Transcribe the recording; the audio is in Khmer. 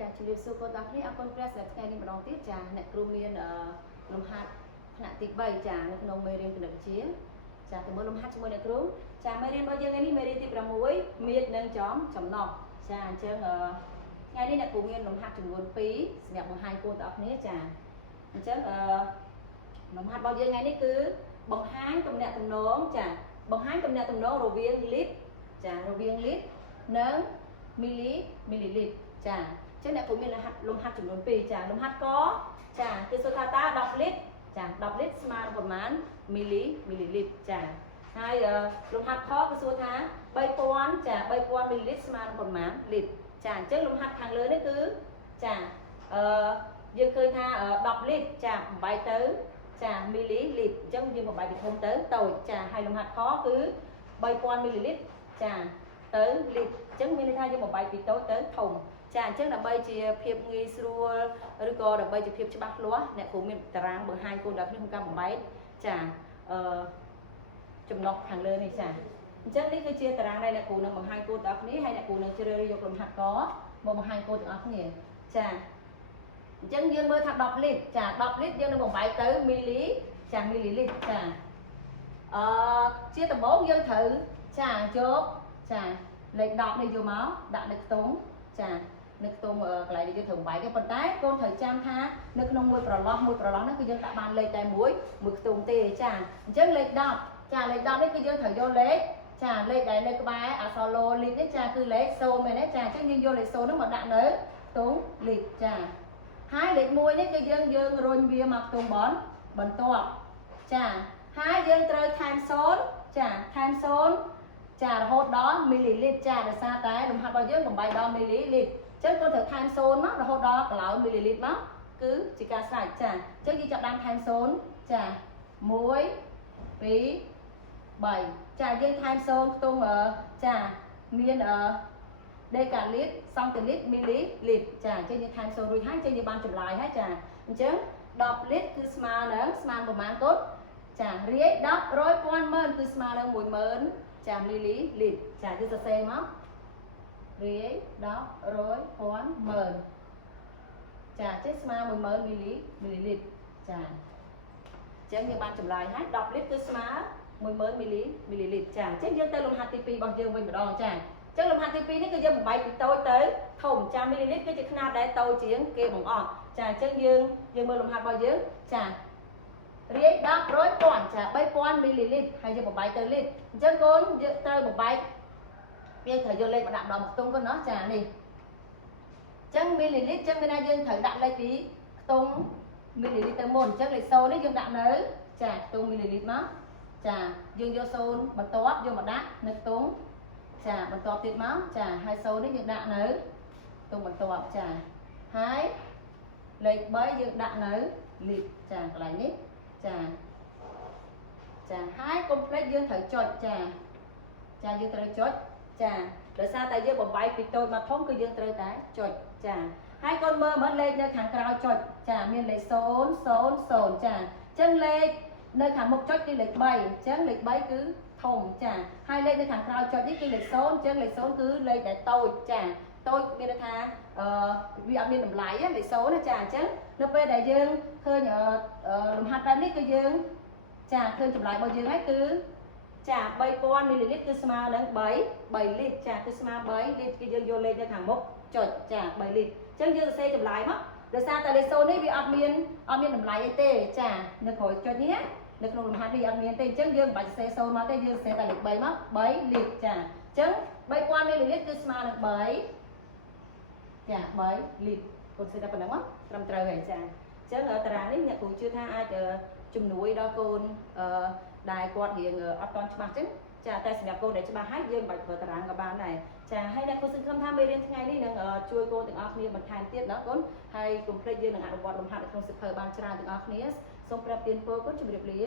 ចាជំរាបសួរបងប្អូនគ្នាអរគុណព្រះសម្រាប់ថ្ងៃនេះម្ដងទៀតចាអ្នកគ្រូមានលំហាត់ថ្នាក់ទី3ចានៅក្នុងមេរៀនគណិតវិទ្យាចាទៅមើលលំហាត់ជាមួយអ្នកគ្រូចាមេរៀនរបស់យើងថ្ងៃនេះមេរៀនទី6មៀតនិងចំណុះចាអញ្ចឹងថ្ងៃនេះអ្នកគ្រូមានលំហាត់ចំនួន2សម្រាប់បង្ហាញបងប្អូនគ្នាចាអញ្ចឹងលំហាត់របស់យើងថ្ងៃនេះគឺបង្ហាញទំនាក់ទំនងចាបង្ហាញទំនាក់ទំនងរវាងលីត្រចារវាងលីត្រនិងមីលីលីត្រចាចឹងអ្នកគ្រូមានលំហាត់ចំនួន2ចាលំហាត់កចាគឺសួរថាតើ10លីត្រចា10លីត្រស្មើនឹងប្រមាណមីលីលីត្រចាហើយលំហាត់ខគឺសួរថា3000ចា3000មីលីលីត្រស្មើនឹងប្រមាណលីត្រចាអញ្ចឹងលំហាត់ខាងលើនេះគឺចាយើងឃើញថា10លីត្រចាបំបែកទៅចាមីលីលីត្រអញ្ចឹងយើងបំបែកពីធំទៅតូចចាហើយលំហាត់ខគឺ3000មីលីលីត្រចាទៅលីត្រអញ្ចឹងមានន័យថាយើងបំបែកពីតូចទៅធំចាអញ្ចឹងដើម្បីជាភាពងាយស្រួលឬក៏ដើម្បីជាភាពច្បាស់លាស់អ្នកគ្រូមានតារាងបង្ហាញគោលដៅក្នុងការបំបែកចាចំណុចខាងលើនេះចាអញ្ចឹងនេះគឺជាតារាងដែលអ្នកគ្រូនឹងបង្ហាញគោលដៅគ្នាហើយអ្នកគ្រូនឹងជ្រើសរើសយកលំហាត់កមកបង្ហាញគោលទាំងអស់គ្នាចាអញ្ចឹងយើងមើលថា10លីត្រចា10លីត្រយើងនឹងបំបែកទៅមីលីចាមីលីលីត្រចាជាដំបូងយើងត្រូវចាយកចាលេខ10នេះយកមកដាក់នៅខ្ទង់ចានៅខ្ទង់កន្លែងនេះយើងត្រូវបំបែកទេប៉ុន្តែកូនត្រូវចាំថានៅក្នុងមួយប្រឡោះហ្នឹងគឺយើងដាក់បានលេខតែមួយខ្ទង់ទេចាអញ្ចឹងលេខ10ចាលេខ10នេះគឺយើងត្រូវយកលេខចាលេខដែលនៅក្បែរអក្សរឡូលីត្រនេះចាគឺលេខ0មែនទេចាអញ្ចឹងយើងយកលេខ0ហ្នឹងមកដាក់នៅខ្ទង់លីត្រចាហើយលេខ1នេះគឺយើងរុញវាមកខ្ទង់បន្ទាប់ចាហើយយើងត្រូវថែម0ចាថែម0ចារហូតដល់មីលីលីត្រចាដោយសារតែលំហាត់របស់យើងបំបែកដល់មីលីលីត្រអញ្ចឹងគាត់ត្រូវថែម0មករហូតដល់កន្លងមីលីលីត្រមកគឺជាការស្រេចចាអញ្ចឹងយើងចាប់ដើមថែម0ចា1 2 3ចាយើងថែម0ខ្ទង់ចាមានដេកាលីត្រសង់ទីលីត្រមីលីលីត្រចាអញ្ចឹងយើងថែម0រួចហើយអញ្ចឹងយើងបានចម្លើយហើយចាអញ្ចឹង10លីត្រគឺស្មើនឹងប្រមាណកូនចារាយ10 100 1000 10000គឺស្មើនឹង10000ចាមីលីលីត្រចាយើងសរសេរមករាយ10 100 1000 10000ចាចេះស្មើ10000មីលីលីត្រចាអញ្ចឹងយើងបានចម្លើយហើយ10លីត្រគឺស្មើ10000មីលីលីត្រចាអញ្ចឹងយើងទៅលំហាត់ទី2របស់យើងវិញម្ដងចាអញ្ចឹងលំហាត់ទី2នេះគឺយើងបំបែកពីតូចទៅធំចាមីលីលីត្រគឺជាຂະຫນາດដែលតូចជាងគេបង្អស់ចាអញ្ចឹងយើងមើលលំហាត់របស់យើងចារាយ10 100 1000ចា3000មីលីលីត្រហើយយើងបំបែកទៅលីត្រអញ្ចឹងកូនយើងត្រូវបំបែកយើងត្រូវយកលេខមកដាក់ម្ដងខ្ទង់កូនណាចានេះអញ្ចឹងមីលីលីត្រអញ្ចឹងមានថាយើងត្រូវដាក់លេខពីខ្ទង់មីលីលីត្រទៅមុនអញ្ចឹងលេខ0នេះយើងដាក់នៅចាខ្ទង់មីលីលីត្រមកចាយើងយក0បន្ទាប់យកមកដាក់នៅខ្ទង់ចាបន្ទាប់ទៀតមកចាហើយ0នេះយើងដាក់នៅខ្ទង់បន្ទាប់ចាហើយលេខ3យើងដាក់នៅលីត្រចាកន្លែងនេះចាហើយកុំភ្លេចយើងត្រូវចុចចាយើងត្រូវចុចចាដោយសារតែយើងបំបែកពីតូចមកធំគឺយើងត្រូវតែចុចចាហើយកូនមើលលេខនៅខាងក្រោយចុចចាមានលេខ000ចាអញ្ចឹងលេខនៅខាងមុខចុចគឺលេខ3អញ្ចឹងលេខ3គឺធំចាហើយលេខនៅខាងក្រោយចុចនេះគឺលេខ0អញ្ចឹងលេខ0គឺលេខដែលតូចចាតូចមានន័យថាវាអត់មានតម្លៃលេខ0ណាចាអញ្ចឹងនៅពេលដែលយើងឃើញលំហាត់បែបនេះគឺយើងចាឃើញចម្លើយរបស់យើងហើយគឺចា3000មីលីលីត្រគឺស្មើនឹង3លីត្រចាគឺស្មើ3លីត្រគឺយើងយកលេខនៅខាងមុខចុចចា3លីត្រអញ្ចឹងយើងសរសេរចម្លើយមកដោយសារតែលេខ0នេះវាអត់មានតម្លៃអីទេចានៅក្រោយចុចនេះនៅក្នុងលំហាត់នេះអត់មានទេអញ្ចឹងយើងមិនបាច់សរសេរ0មកទេយើងសរសេរតែលេខ3មក3លីត្រចាអញ្ចឹង3000មីលីលីត្រគឺស្មើនឹង3ចា3លីត្រកូនសរសេរតែប៉ុណ្្នឹងមកត្រឹមត្រូវហើយចាអញ្ចឹងតារាងនេះអ្នកគ្រូជឿថាអាចជំនួយដល់កូនដែលគាត់រៀងអត់ទាន់ច្បាស់ចឹងចាតែសម្រាប់កូនដែលច្បាស់ហើយយើងមិនបាច់ធ្វើតារាងក៏បានដែរចាហើយអ្នកគ្រូសង្ឃឹមថាមេរៀនថ្ងៃនេះនឹងជួយកូនទាំងអស់គ្នាបន្ថែមទៀតណាកូនហើយកុំភ្លេចយើងនឹងអនុវត្តលំហាត់នៅក្នុងសៀវភៅបានច្រើនទាំងអស់គ្នាសូមប្រាប់ទានពរកូនជម្រាបលា